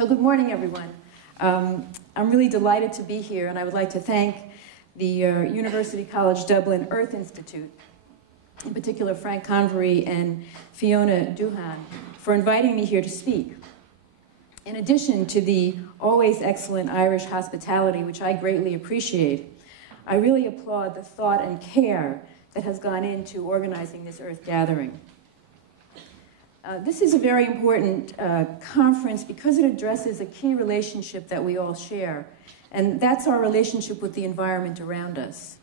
So good morning, everyone. I'm really delighted to be here, and I would like to thank the University College Dublin Earth Institute, in particular Frank Convery and Fiona Duhan, for inviting me here to speak. In addition to the always excellent Irish hospitality, which I greatly appreciate, I really applaud the thought and care that has gone into organizing this Earth gathering. This is a very important conference because it addresses a key relationship that we all share, and that's our relationship with the environment around us.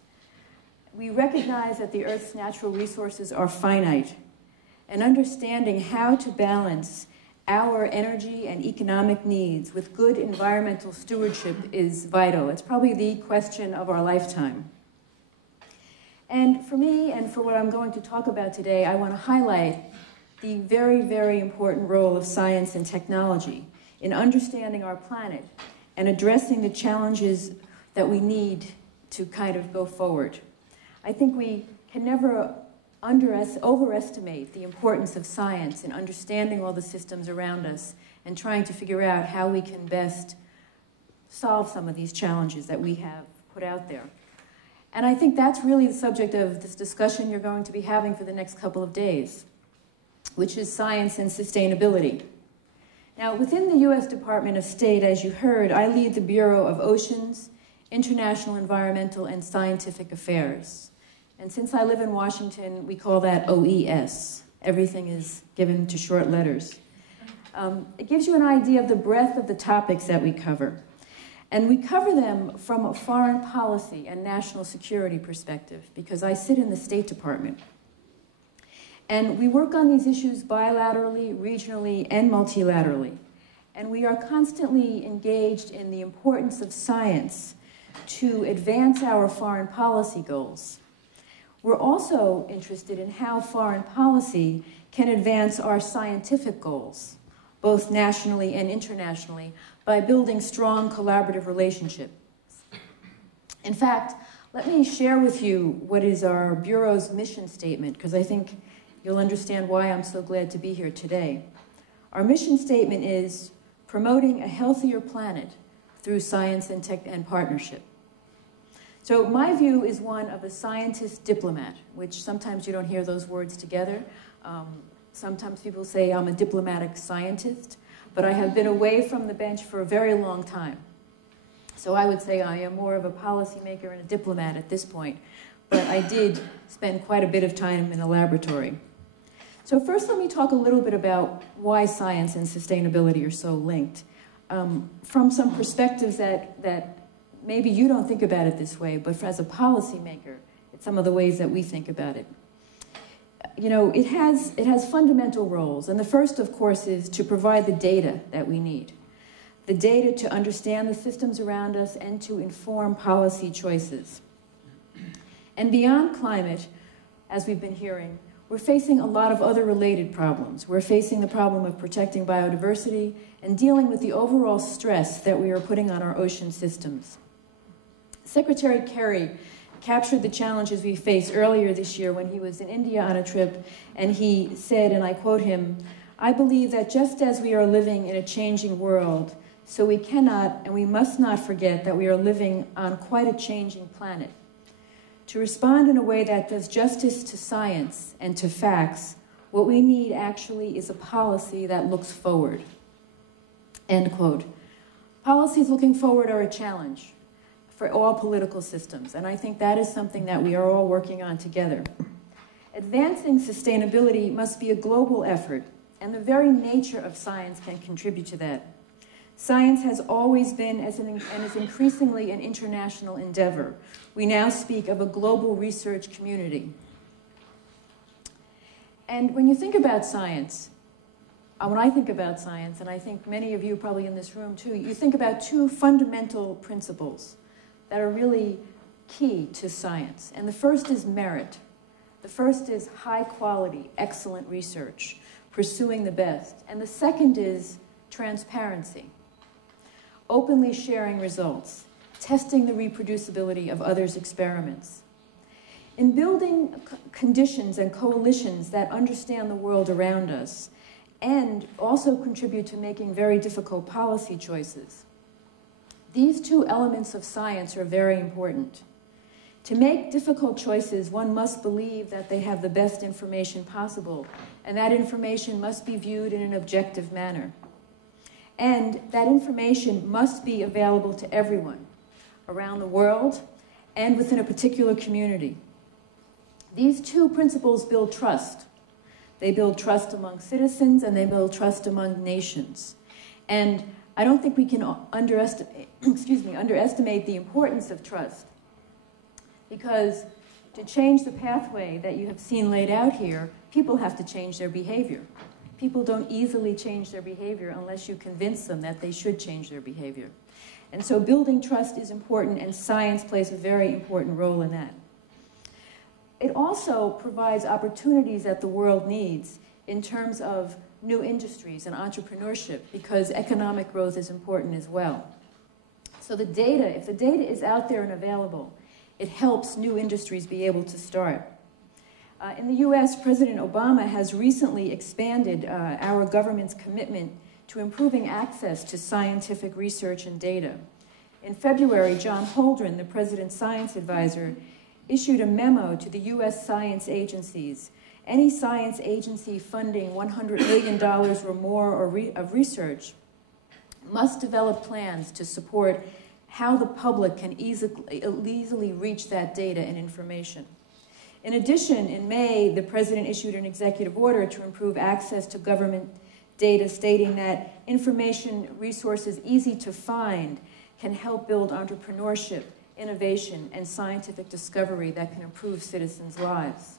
We recognize that the Earth's natural resources are finite, and understanding how to balance our energy and economic needs with good environmental stewardship is vital. It's probably the question of our lifetime. And for me, and for what I'm going to talk about today, I want to highlight the very, very important role of science and technology in understanding our planet and addressing the challenges that we need to kind of go forward. I think we can never overestimate the importance of science in understanding all the systems around us and trying to figure out how we can best solve some of these challenges that we have put out there. And I think that's really the subject of this discussion you're going to be having for the next couple of days, which is science and sustainability. Now, within the U.S. Department of State, as you heard, I lead the Bureau of Oceans, International Environmental and Scientific Affairs. And since I live in Washington, we call that OES. Everything is given to short letters. It gives you an idea of the breadth of the topics that we cover. And we cover them from a foreign policy and national security perspective, because I sit in the State Department. And we work on these issues bilaterally, regionally, and multilaterally. And we are constantly engaged in the importance of science to advance our foreign policy goals. We're also interested in how foreign policy can advance our scientific goals, both nationally and internationally, by building strong collaborative relationships. In fact, let me share with you what is our Bureau's mission statement, because I think you'll understand why I'm so glad to be here today. Our mission statement is promoting a healthier planet through science and tech and partnership. So my view is one of a scientist diplomat, which sometimes you don't hear those words together. Sometimes people say I'm a diplomatic scientist, but I have been away from the bench for a very long time. So I would say I am more of a policymaker and a diplomat at this point, but I did spend quite a bit of time in the laboratory. So first, let me talk a little bit about why science and sustainability are so linked, from some perspectives that maybe you don't think about it this way, but as a policymaker, it's some of the ways that we think about it. You know, it has fundamental roles, and the first, of course, is to provide the data that we need. The data to understand the systems around us and to inform policy choices. And beyond climate, as we've been hearing, we're facing a lot of other related problems. We're facing the problem of protecting biodiversity and dealing with the overall stress that we are putting on our ocean systems. Secretary Kerri captured the challenges we face earlier this year when he was in India on a trip, and he said, and I quote him, "I believe that just as we are living in a changing world, so we cannot and we must not forget that we are living on quite a changing planet. To respond in a way that does justice to science and to facts, what we need actually is a policy that looks forward." End quote. Policies looking forward are a challenge for all political systems, and I think that is something that we are all working on together. Advancing sustainability must be a global effort, and the very nature of science can contribute to that. Science has always been and is increasingly an international endeavor. We now speak of a global research community. And when you think about science, when I think about science, and I think many of you probably in this room too, you think about two fundamental principles that are really key to science. And the first is merit. The first is high quality, excellent research, pursuing the best. And the second is transparency. Openly sharing results, testing the reproducibility of others' experiments. In building conditions and coalitions that understand the world around us and also contribute to making very difficult policy choices. These two elements of science are very important. To make difficult choices, one must believe that they have the best information possible, and that information must be viewed in an objective manner. And that information must be available to everyone around the world and within a particular community. These two principles build trust. They build trust among citizens and they build trust among nations. And I don't think we can underestimate the importance of trust, because to change the pathway that you have seen laid out here, people have to change their behavior. People don't easily change their behavior unless you convince them that they should change their behavior. And so building trust is important, and science plays a very important role in that. It also provides opportunities that the world needs in terms of new industries and entrepreneurship, because economic growth is important as well. So the data, if the data is out there and available, it helps new industries be able to start. In the US, President Obama has recently expanded our government's commitment to improving access to scientific research and data. In February, John Holdren, the President's science advisor, issued a memo to the US science agencies. Any science agency funding $100 million or more of research must develop plans to support how the public can easily reach that data and information. In addition, in May, the President issued an executive order to improve access to government data, stating that information resources easy to find can help build entrepreneurship, innovation, and scientific discovery that can improve citizens' lives.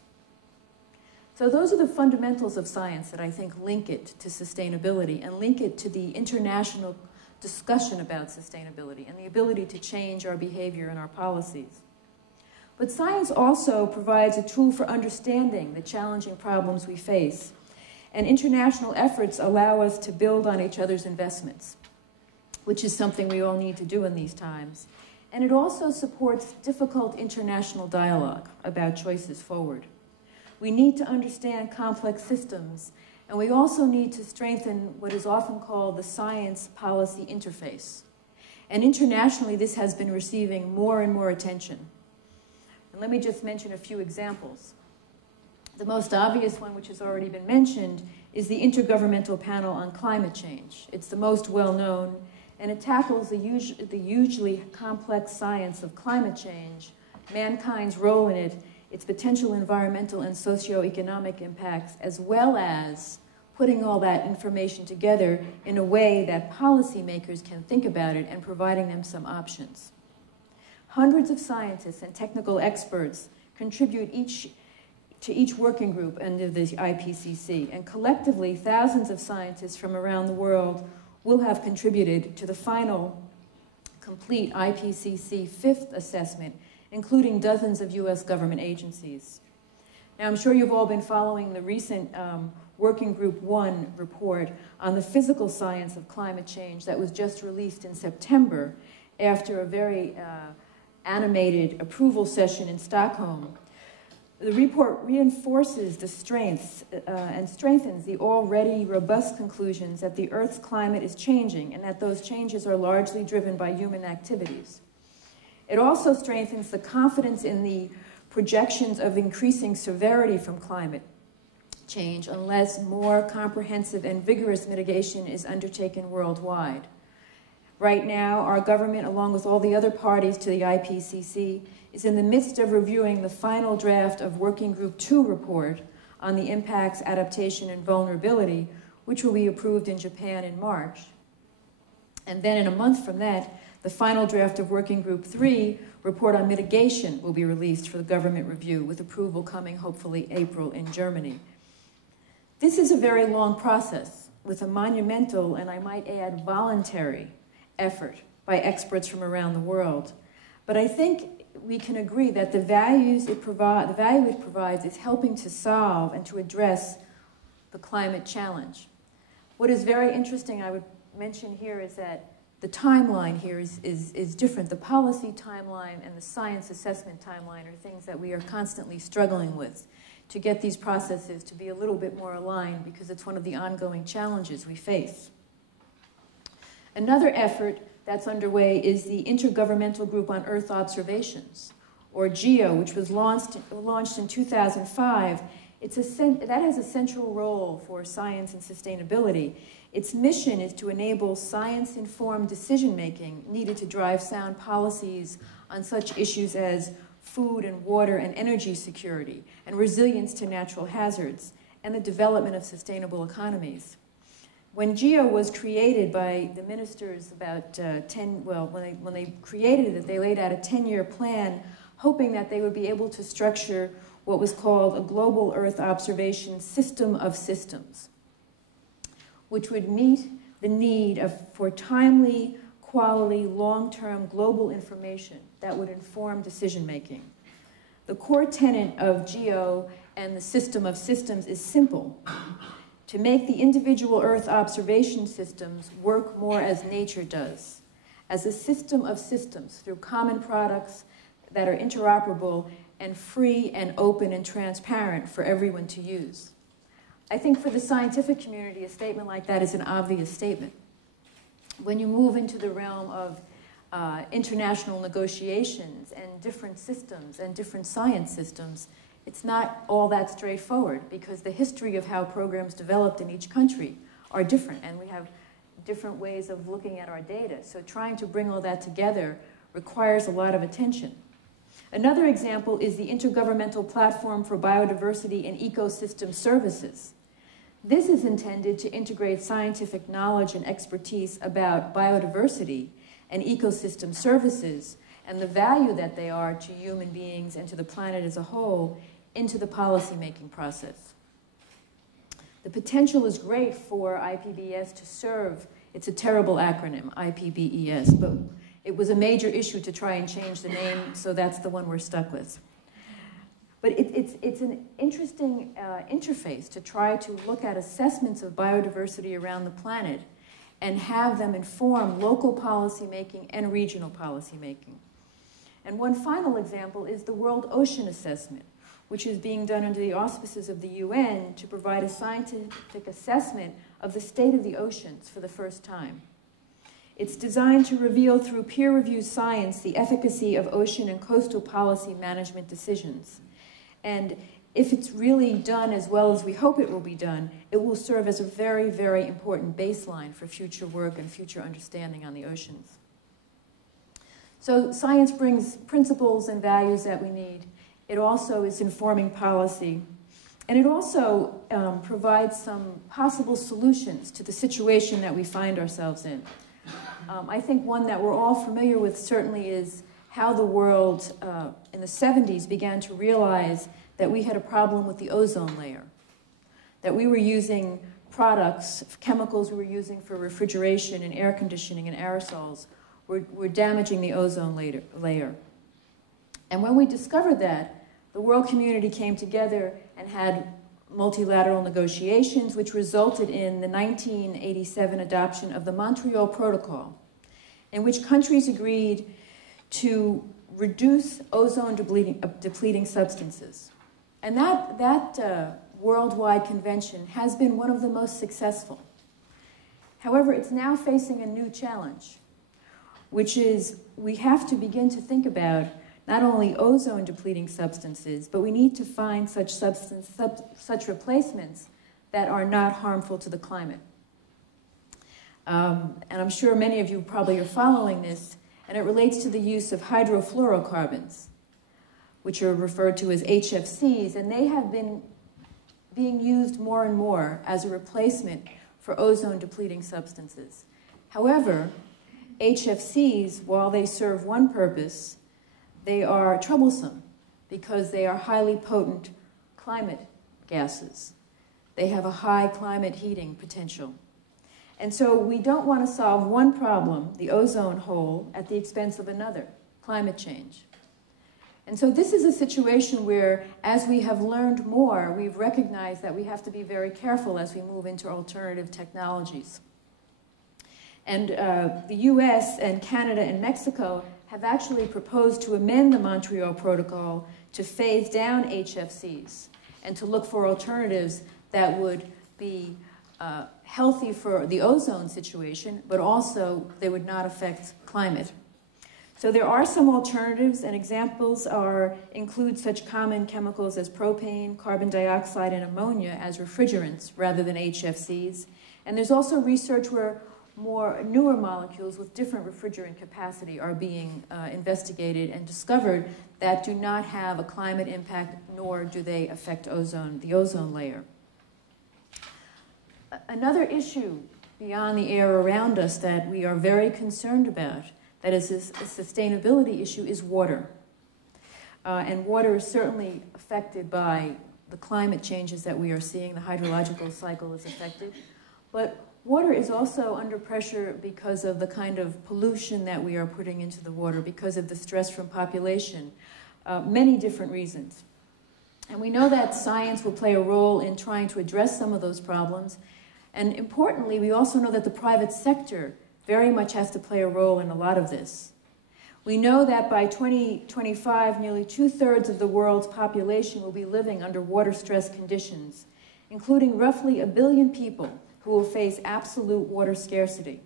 So those are the fundamentals of science that I think link it to sustainability and link it to the international discussion about sustainability and the ability to change our behavior and our policies. But science also provides a tool for understanding the challenging problems we face, and international efforts allow us to build on each other's investments, which is something we all need to do in these times. And it also supports difficult international dialogue about choices forward. We need to understand complex systems, and we also need to strengthen what is often called the science-policy interface. And internationally, this has been receiving more and more attention. And let me just mention a few examples. The most obvious one, which has already been mentioned, is the Intergovernmental Panel on Climate Change. It's the most well-known, and it tackles the hugely complex science of climate change, mankind's role in it, its potential environmental and socioeconomic impacts, as well as putting all that information together in a way that policymakers can think about it and providing them some options. Hundreds of scientists and technical experts contribute to each working group under the IPCC, and collectively, thousands of scientists from around the world will have contributed to the final complete IPCC fifth assessment, including dozens of US government agencies. Now, I'm sure you've all been following the recent Working Group 1 report on the physical science of climate change that was just released in September after a very animated approval session in Stockholm. The report reinforces the strengths and strengthens the already robust conclusions that the Earth's climate is changing and that those changes are largely driven by human activities. It also strengthens the confidence in the projections of increasing severity from climate change unless more comprehensive and vigorous mitigation is undertaken worldwide. Right now, our government, along with all the other parties to the IPCC, is in the midst of reviewing the final draft of Working Group 2 report on the impacts, adaptation, and vulnerability, which will be approved in Japan in March. And then in a month from that, the final draft of Working Group 3 report on mitigation will be released for the government review, with approval coming hopefully April in Germany. This is a very long process with a monumental, and I might add, voluntary effort by experts from around the world. But I think we can agree that the value it provides is helping to solve and to address the climate challenge. What is very interesting, I would mention here, is that the timeline here is different. The policy timeline and the science assessment timeline are things that we are constantly struggling with to get these processes to be a little bit more aligned, because it's one of the ongoing challenges we face. Another effort that's underway is the Intergovernmental Group on Earth Observations, or GEO, which was launched in 2005. That has a central role for science and sustainability. Its mission is to enable science-informed decision-making needed to drive sound policies on such issues as food and water and energy security, and resilience to natural hazards, and the development of sustainable economies. When GEO was created by the ministers about when they created it, they laid out a 10-year plan, hoping that they would be able to structure what was called a global Earth observation system of systems, which would meet the need for timely, quality, long-term global information that would inform decision-making. The core tenet of GEO and the system of systems is simple: to make the individual Earth observation systems work more as nature does, as a system of systems through common products that are interoperable and free and open and transparent for everyone to use. I think for the scientific community, a statement like that is an obvious statement. When you move into the realm of international negotiations and different systems and different science systems, it's not all that straightforward, because the history of how programs developed in each country are different, and we have different ways of looking at our data. So trying to bring all that together requires a lot of attention. Another example is the Intergovernmental Platform for Biodiversity and Ecosystem Services. This is intended to integrate scientific knowledge and expertise about biodiversity and ecosystem services and the value that they are to human beings and to the planet as a whole into the policymaking process. The potential is great for IPBES to serve, it's a terrible acronym, IPBES, but it was a major issue to try and change the name, so that's the one we're stuck with. But it's an interesting interface to try to look at assessments of biodiversity around the planet and have them inform local policymaking and regional policymaking. And one final example is the World Ocean Assessment, which is being done under the auspices of the UN to provide a scientific assessment of the state of the oceans for the first time. It's designed to reveal through peer-reviewed science the efficacy of ocean and coastal policy management decisions. And if it's really done as well as we hope it will be done, it will serve as a very, very important baseline for future work and future understanding on the oceans. So science brings principles and values that we need. It also is informing policy. And it also provides some possible solutions to the situation that we find ourselves in. I think one that we're all familiar with certainly is how the world in the 70s began to realize that we had a problem with the ozone layer, that we were using products, chemicals we were using for refrigeration and air conditioning and aerosols were damaging the ozone layer. And when we discovered that, the world community came together and had multilateral negotiations, which resulted in the 1987 adoption of the Montreal Protocol, in which countries agreed to reduce ozone-depleting substances. And that worldwide convention has been one of the most successful. However, it's now facing a new challenge, which is we have to begin to think about not only ozone-depleting substances, but we need to find such replacements that are not harmful to the climate. And I'm sure many of you probably are following this, and it relates to the use of hydrofluorocarbons, which are referred to as HFCs, and they have been being used more and more as a replacement for ozone-depleting substances. However, HFCs, while they serve one purpose, they are troublesome because they are highly potent climate gases. They have a high climate heating potential. And so we don't want to solve one problem, the ozone hole, at the expense of another, climate change. And so this is a situation where, as we have learned more, we've recognized that we have to be very careful as we move into alternative technologies. And the US and Canada and Mexico have actually proposed to amend the Montreal Protocol to phase down HFCs and to look for alternatives that would be healthy for the ozone situation, but also they would not affect climate. So there are some alternatives, and examples include such common chemicals as propane, carbon dioxide, and ammonia as refrigerants rather than HFCs. And there's also research where more newer molecules with different refrigerant capacity are being investigated and discovered that do not have a climate impact, nor do they affect the ozone layer. Another issue beyond the air around us that we are very concerned about, that is a sustainability issue, is water. And water is certainly affected by the climate changes that we are seeing. The hydrological cycle is affected. But water is also under pressure because of the kind of pollution that we are putting into the water, because of the stress from population, many different reasons. And we know that science will play a role in trying to address some of those problems. And importantly, we also know that the private sector very much has to play a role in a lot of this. We know that by 2025, nearly 2/3 of the world's population will be living under water stress conditions, including roughly 1 billion people who will face absolute water scarcity.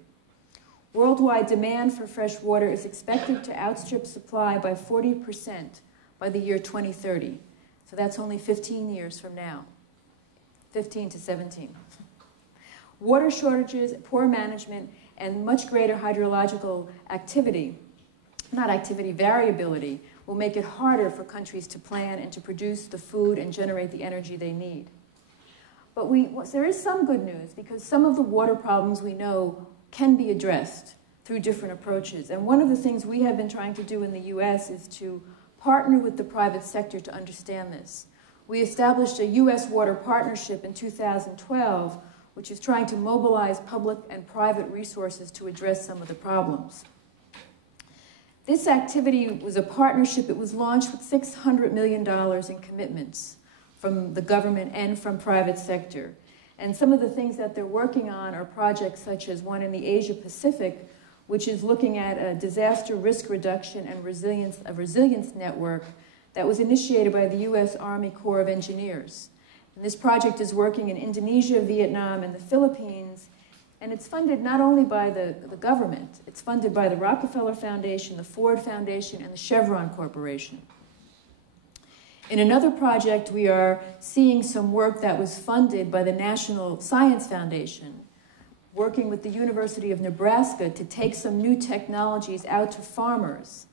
Worldwide demand for fresh water is expected to outstrip supply by 40% by the year 2030. So that's only 15 years from now, 15 to 17. Water shortages, poor management, and much greater hydrological variability will make it harder for countries to plan and to produce the food and generate the energy they need. But there is some good news, because some of the water problems we know can be addressed through different approaches. And one of the things we have been trying to do in the US is to partner with the private sector to understand this. We established a US water partnership in 2012, which is trying to mobilize public and private resources to address some of the problems. This activity was a partnership. It was launched with $600 million in commitments from the government and from private sector. And some of the things that they're working on are projects such as one in the Asia Pacific, which is looking at a disaster risk reduction and a resilience network that was initiated by the U.S. Army Corps of Engineers. And this project is working in Indonesia, Vietnam, and the Philippines, and it's funded not only by the government, it's funded by the Rockefeller Foundation, the Ford Foundation, and the Chevron Corporation. In another project, we are seeing some work that was funded by the National Science Foundation, working with the University of Nebraska to take some new technologies out to farmers.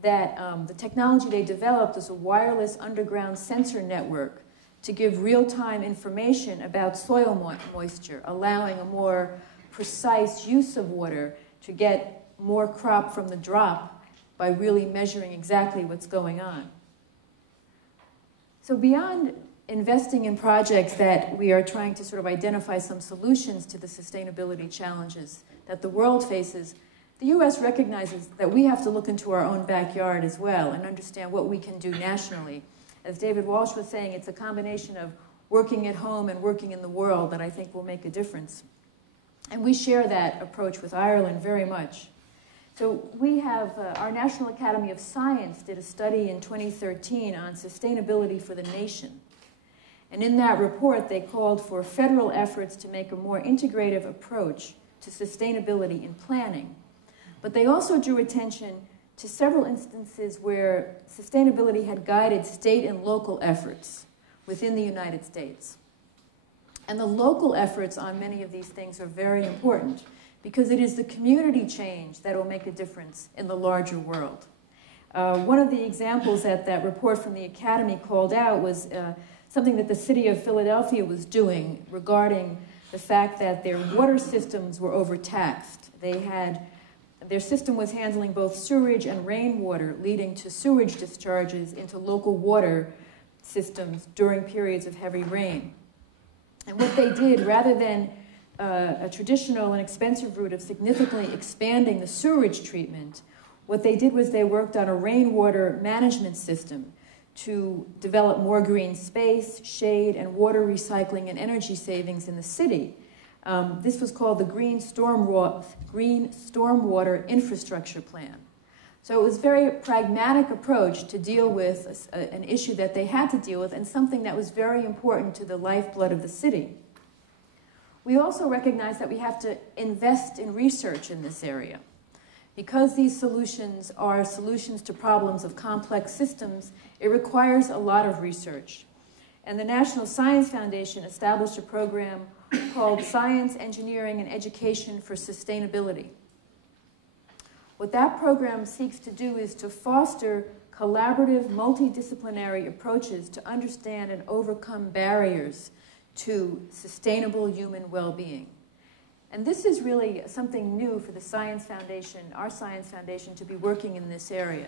The technology they developed is a wireless underground sensor network to give real-time information about soil moisture, allowing a more precise use of water to get more crop from the drop by really measuring exactly what's going on. So beyond investing in projects that we are trying to sort of identify some solutions to the sustainability challenges that the world faces, the U.S. recognizes that we have to look into our own backyard as well and understand what we can do nationally. As David Walsh was saying, it's a combination of working at home and working in the world that I think will make a difference. And we share that approach with Ireland very much. So we have, our National Academy of Science did a study in 2013 on sustainability for the nation. And in that report, they called for federal efforts to make a more integrative approach to sustainability in planning. But they also drew attention to several instances where sustainability had guided state and local efforts within the United States. And the local efforts on many of these things are very important because it is the community change that will make a difference in the larger world. One of the examples that that report from the Academy called out was something that the city of Philadelphia was doing regarding the fact that their water systems were overtaxed. Their system was handling both sewage and rainwater, leading to sewage discharges into local water systems during periods of heavy rain. And what they did, rather than a traditional and expensive route of significantly expanding the sewage treatment, what they did was they worked on a rainwater management system to develop more green space, shade, and water recycling and energy savings in the city. This was called the Green Stormwater Infrastructure Plan. So it was a very pragmatic approach to deal with an issue that they had to deal with and something that was very important to the lifeblood of the city. We also recognize that we have to invest in research in this area. Because these solutions are solutions to problems of complex systems, it requires a lot of research. And the National Science Foundation established a program called Science, Engineering, and Education for Sustainability. What that program seeks to do is to foster collaborative, multidisciplinary approaches to understand and overcome barriers to sustainable human well-being. And this is really something new for the Science Foundation, our Science Foundation, to be working in this area.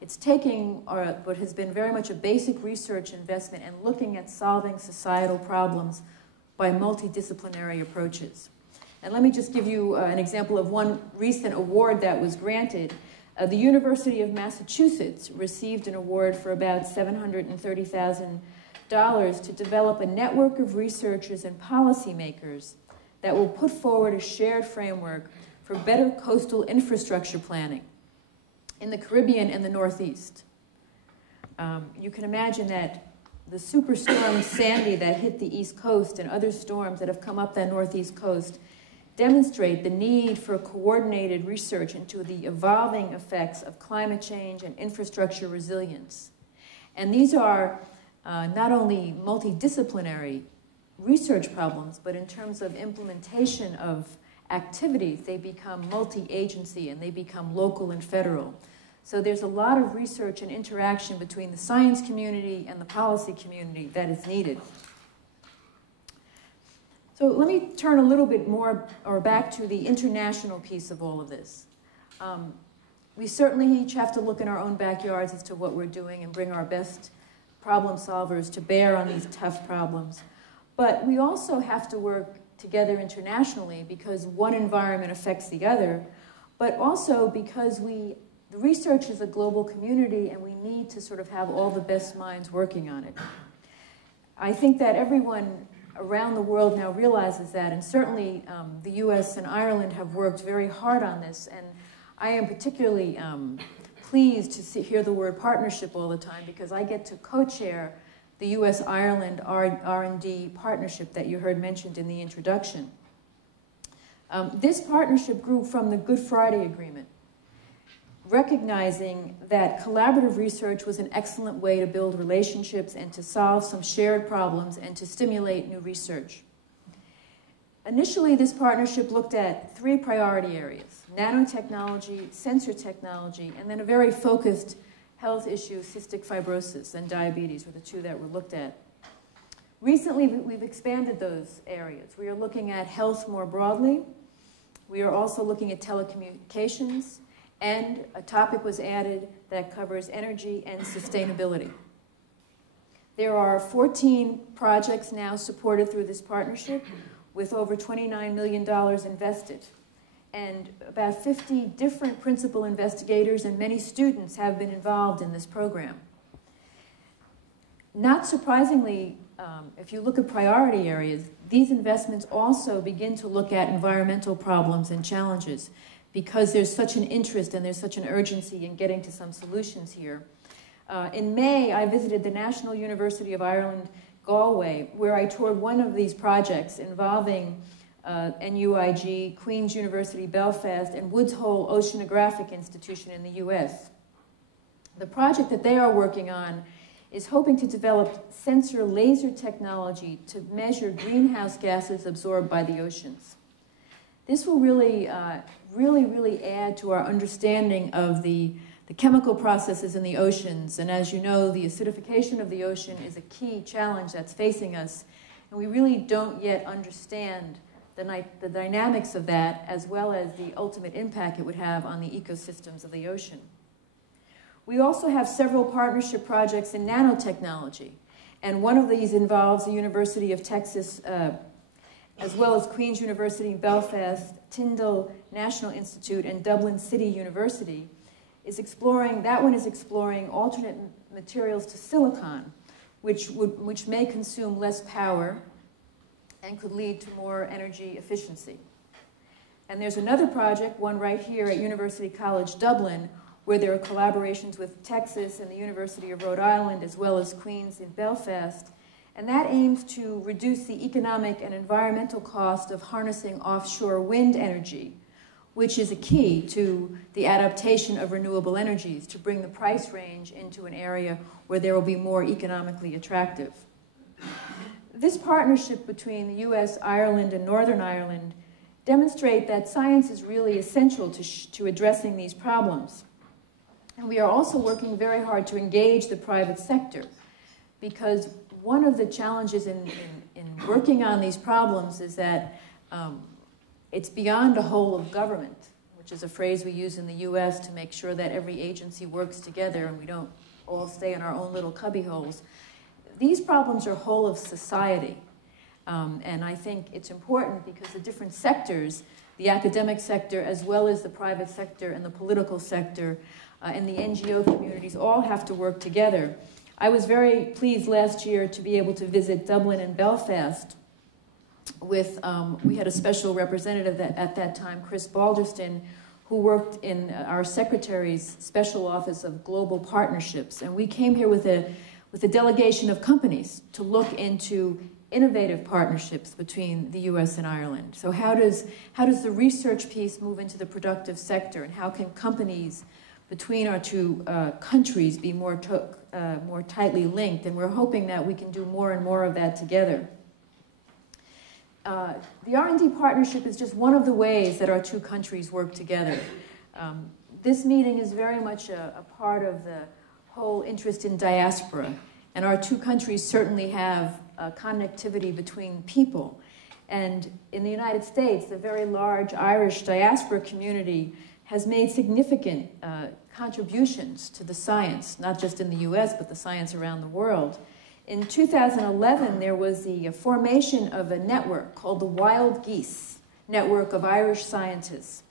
It's taking what has been very much a basic research investment and looking at solving societal problems by multidisciplinary approaches. And let me just give you an example of one recent award that was granted. The University of Massachusetts received an award for about $730,000 to develop a network of researchers and policymakers that will put forward a shared framework for better coastal infrastructure planning in the Caribbean and the Northeast. You can imagine that the superstorm Sandy that hit the East Coast and other storms that have come up that Northeast coast demonstrate the need for coordinated research into the evolving effects of climate change and infrastructure resilience. And these are not only multidisciplinary research problems, but in terms of implementation of activities, they become multi-agency and they become local and federal. So there's a lot of research and interaction between the science community and the policy community that is needed. So let me turn a little bit more or back to the international piece of all of this. We certainly each have to look in our own backyards as to what we're doing and bring our best problem solvers to bear on these tough problems. But we also have to work together internationally because one environment affects the other, but also because the research is a global community and we need to sort of have all the best minds working on it. I think that everyone around the world now realizes that, and certainly the US and Ireland have worked very hard on this, and I am particularly pleased to hear the word partnership all the time because I get to co-chair the US-Ireland R&D partnership that you heard mentioned in the introduction. This partnership grew from the Good Friday Agreement, recognizing that collaborative research was an excellent way to build relationships and to solve some shared problems and to stimulate new research. Initially, this partnership looked at 3 priority areas: nanotechnology, sensor technology, and then a very focused health issue, cystic fibrosis and diabetes were the 2 that were looked at. Recently, we've expanded those areas. We are looking at health more broadly. We are also looking at telecommunications, and a topic was added that covers energy and sustainability. There are 14 projects now supported through this partnership with over $29 million invested. And about 50 different principal investigators and many students have been involved in this program. Not surprisingly, if you look at priority areas, these investments also begin to look at environmental problems and challenges because there's such an interest and there's such an urgency in getting to some solutions here. In May, I visited the National University of Ireland, Galway, where I toured one of these projects involving NUIG, Queen's University Belfast, and Woods Hole Oceanographic Institution in the US. The project that they are working on is hoping to develop sensor laser technology to measure greenhouse gases absorbed by the oceans. This will really add to our understanding of the chemical processes in the oceans. And as you know, the acidification of the ocean is a key challenge that's facing us. And we really don't yet understand the dynamics of that, as well as the ultimate impact it would have on the ecosystems of the ocean. We also have several partnership projects in nanotechnology. And one of these involves the University of Texas, as well as Queen's University in Belfast, Tyndall National Institute, and Dublin City University, that one is exploring alternate materials to silicon, which may consume less power and could lead to more energy efficiency. And there's another project, one right here at University College Dublin, where there are collaborations with Texas and the University of Rhode Island, as well as Queen's in Belfast. And that aims to reduce the economic and environmental cost of harnessing offshore wind energy, which is a key to the adaptation of renewable energies to bring the price range into an area where they will be more economically attractive. This partnership between the US, Ireland, and Northern Ireland demonstrate that science is really essential to addressing these problems. And we are also working very hard to engage the private sector, because one of the challenges in working on these problems is that it's beyond a whole of government, which is a phrase we use in the US to make sure that every agency works together and we don't all stay in our own little cubbyholes. These problems are whole of society. And I think it's important because the different sectors, the academic sector as well as the private sector and the political sector and the NGO communities all have to work together. I was very pleased last year to be able to visit Dublin and Belfast with, we had a special representative at that time, Chris Balderston, who worked in our Secretary's Special Office of Global Partnerships. And we came here with a delegation of companies to look into innovative partnerships between the US and Ireland. So how does the research piece move into the productive sector, and how can companies between our two countries be more tightly linked? And we're hoping that we can do more and more of that together. The R&D partnership is just one of the ways that our two countries work together. This meeting is very much a part of the whole interest in diaspora, and our two countries certainly have connectivity between people. And in the United States, the very large Irish diaspora community has made significant contributions to the science, not just in the US, but the science around the world. In 2011, there was the formation of a network called the Wild Geese Network of Irish Scientists.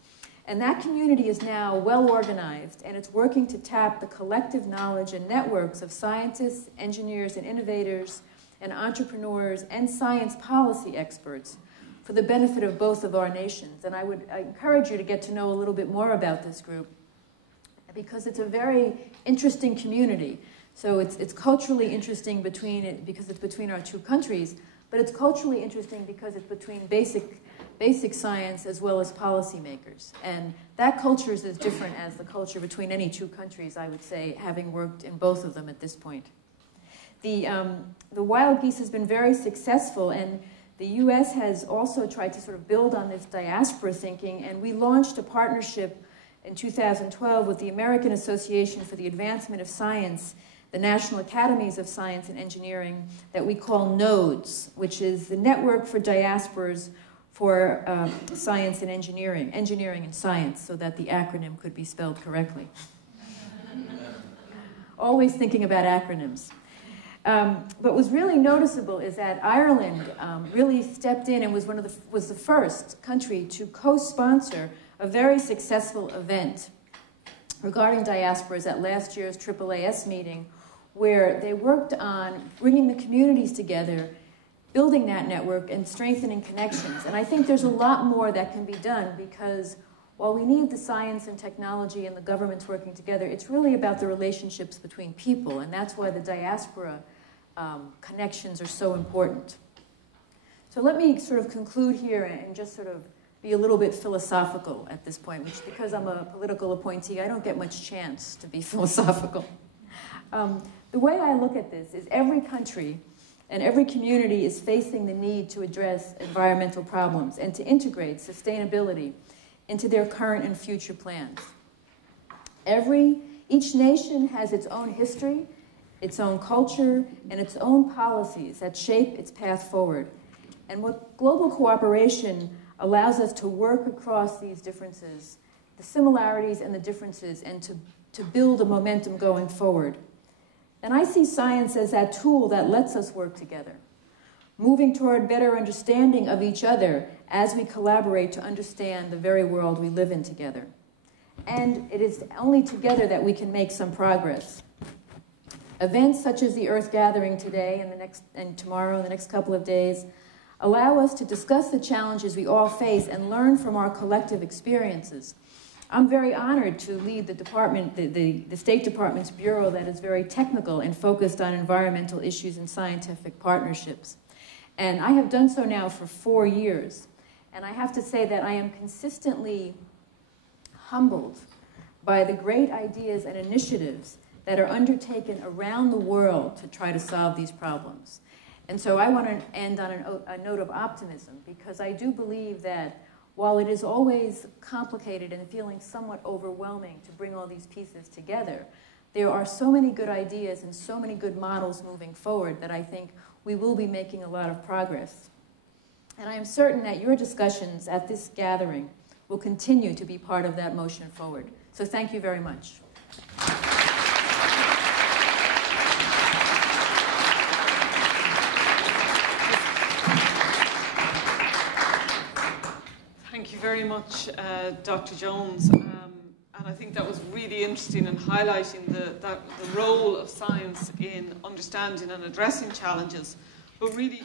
And that community is now well organized, and it's working to tap the collective knowledge and networks of scientists, engineers, and innovators, and entrepreneurs, and science policy experts for the benefit of both of our nations. And I encourage you to get to know a little bit more about this group, because it's a very interesting community. So it's culturally interesting because it's between our two countries, but it's culturally interesting because it's between basic science as well as policymakers. And that culture is as different as the culture between any two countries, I would say, having worked in both of them at this point. The Wild Geese has been very successful, and the US has also tried to sort of build on this diaspora thinking, and we launched a partnership in 2012 with the American Association for the Advancement of Science, the National Academies of Science and Engineering, that we call NODES, which is the Network for Diasporas for Science and Engineering and Science, so that the acronym could be spelled correctly. Always thinking about acronyms. What was really noticeable is that Ireland really stepped in and was the first country to co-sponsor a very successful event regarding diasporas at last year's AAAS meeting, where they worked on bringing the communities together, building that network, and strengthening connections. And I think there's a lot more that can be done, because while we need the science and technology and the governments working together, it's really about the relationships between people, and that's why the diaspora connections are so important. So let me sort of conclude here and just sort of be a little bit philosophical at this point, which, because I'm a political appointee, I don't get much chance to be philosophical. The way I look at this is every country and every community is facing the need to address environmental problems and to integrate sustainability into their current and future plans. Each nation has its own history, its own culture, and its own policies that shape its path forward. And what global cooperation allows us to work across these differences, the similarities and the differences, and to build a momentum going forward. And I see science as that tool that lets us work together, moving toward better understanding of each other as we collaborate to understand the very world we live in together. And it is only together that we can make some progress. Events such as the Earth Gathering today and tomorrow and the next couple of days allow us to discuss the challenges we all face and learn from our collective experiences. I'm very honored to lead the department, the State Department's bureau that is very technical and focused on environmental issues and scientific partnerships. And I have done so now for 4 years. And I have to say that I am consistently humbled by the great ideas and initiatives that are undertaken around the world to try to solve these problems. And so I want to end on a note of optimism, because I do believe that while it is always complicated and feeling somewhat overwhelming to bring all these pieces together, there are so many good ideas and so many good models moving forward that I think we will be making a lot of progress. And I am certain that your discussions at this gathering will continue to be part of that motion forward. So thank you very much. Thank you very much, Dr. Jones. And I think that was really interesting in highlighting the role of science in understanding and addressing challenges, but really